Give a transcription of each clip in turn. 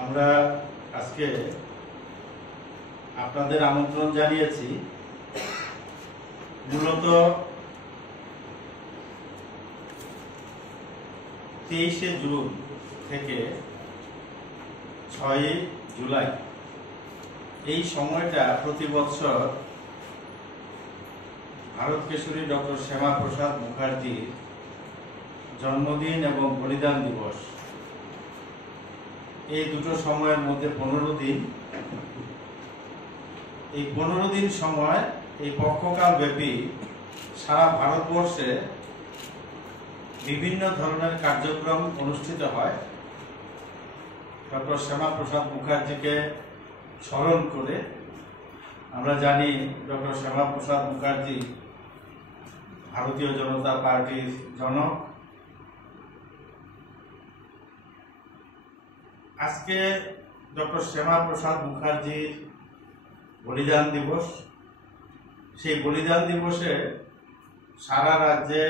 আমরা আজকে আপনাদের আমন্ত্রণ জানিয়েছি মূলত 23শে জুন থেকে 6ই জুলাই এই সময়টা প্রতি বছর ভারত কেশরী ডক্টর শ্যামাপ্রসাদ মুখার্জির জন্মদিন এবং বলিদান দিবস, এই দুটো সময়ের মধ্যে 15 দিন, এই 15 দিন সময় এই পক্ষকাল ব্যাপী সারা ভারতবর্ষে বিভিন্ন ধরনের কার্যক্রম অনুষ্ঠিত হয় ডক্টর শ্যামাপ্রসাদ মুখার্জিকে স্মরণ করে। আমরা জানি ডক্টর শ্যামাপ্রসাদ মুখার্জি ভারতীয় জনতা পার্টির জনক। আজকে ডক্টর শ্যামাপ্রসাদ মুখার্জির বলিদান দিবস। সেই বলিদান দিবসে সারা রাজ্যে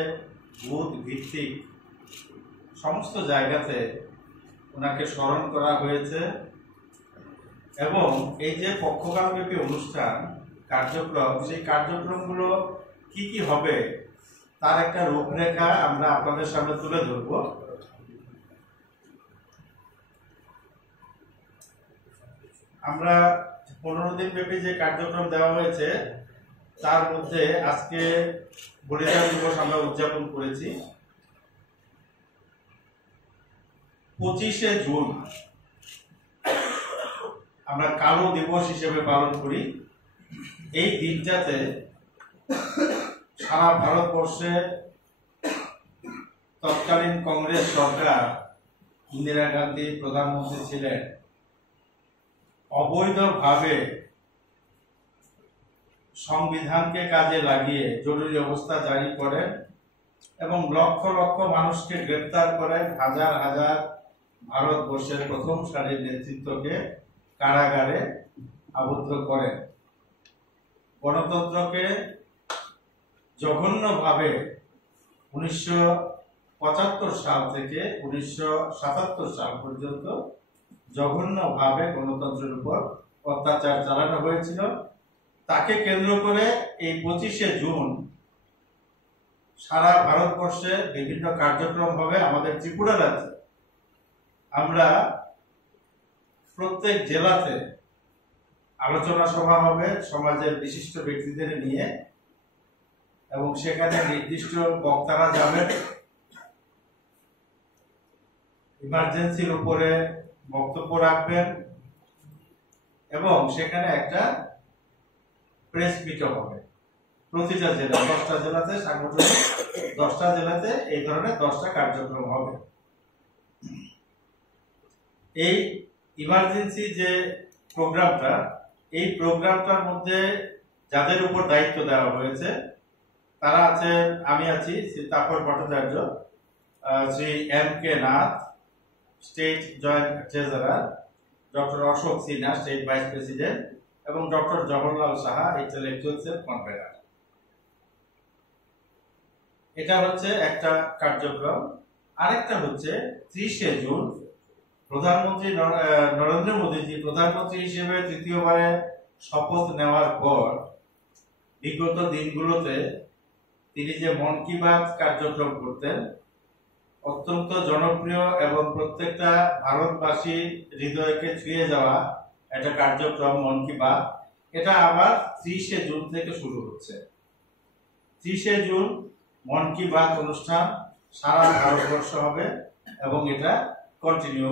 বুথ ভিত্তিক সমস্ত জায়গাতে ওনাকে স্মরণ করা হয়েছে এবং এই যে পক্ষকালব্যাপী অনুষ্ঠান কার্যক্রম, সেই কার্যক্রমগুলো কি কি হবে তার একটা রূপরেখা আমরা আপনাদের সামনে তুলে ধরব। আমরা 15 দিন ব্যাপী যে কার্যক্রম দেওয়া হয়েছে তার মধ্যে আজকে বলিদান দিবস আমরা উদযাপন করেছি। 25শে জুন আমরা কালো দিবস হিসেবে পালন করি। এই দিনটাতে সারা ভারতবর্ষে তৎকালীন কংগ্রেস সরকার, ইন্দিরা গান্ধী প্রধানমন্ত্রী ছিলেন, অবৈধভাবে সংবিধানকে কাজে লাগিয়ে জরুরি অবস্থা জারি করেন এবং লক্ষ লক্ষ মানুষকে গ্রেপ্তার করেন, হাজার হাজার ভারতবর্ষের প্রথম সারির নেতৃত্বকে কারাগারে আবদ্ধ করেন। গণতন্ত্রকে জঘন্যভাবে 1975 সাল থেকে 1977 সাল পর্যন্ত জঘন্যভাবে গণতন্ত্রের উপর অত্যাচার চালানো হয়েছিল। তাকে কেন্দ্র করে এই 25শে জুন সারা ভারতবর্ষে বিভিন্ন কার্যক্রম হবে। আমাদের ত্রিপুরা রাজ্যে আমরা প্রত্যেক জেলাতে আলোচনা সভা হবে সমাজের বিশিষ্ট ব্যক্তিদের নিয়ে এবং সেখানে নির্দিষ্ট বক্তারা যাবেন, ইমার্জেন্সির উপরে বক্তব্য রাখবেন এবং সেখানে একটা প্রেস মিটও হবে। প্রতিটা জেলা 10টা জেলাতে সাংগঠনিক, 10টা জেলাতে এই ধরনের 10টা কার্যক্রম হবে। এই ইমার্জেন্সি যে প্রোগ্রামটা, এই প্রোগ্রামটার মধ্যে যাদের উপর দায়িত্ব দেওয়া হয়েছে তারা আছে, আমি আছি Shri Tapar Bhattacharya, Shri M.K. Nath state joint treasurer, doctor Ashok Sinha state vice president এবং doctor Jawaharlal Saha intellectual cell convener. এটা হচ্ছে একটা কার্যক্রম। আরেকটা হচ্ছে 30শে জুন প্রধানমন্ত্রী নরেন্দ্র মোদীজি প্রধানমন্ত্রী হিসেবে তৃতীয়বারে শপথ নেওয়ার পর বিগত দিনগুলোতে তিনি যে মন কি বাত কার্যক্রম করতেন, অত্যন্ত জনপ্রিয় এবং প্রত্যেকটা ভারতবাসীর হৃদয়কে ছুঁয়ে যাওয়া একটা কার্যক্রম মন কি বাত, এটা আবার 30শে জুন থেকে শুরু হচ্ছে। 30শে জুন মন কি বাত অনুষ্ঠান সারা ভারতবর্ষ হবে এবং এটা কন্টিনিউ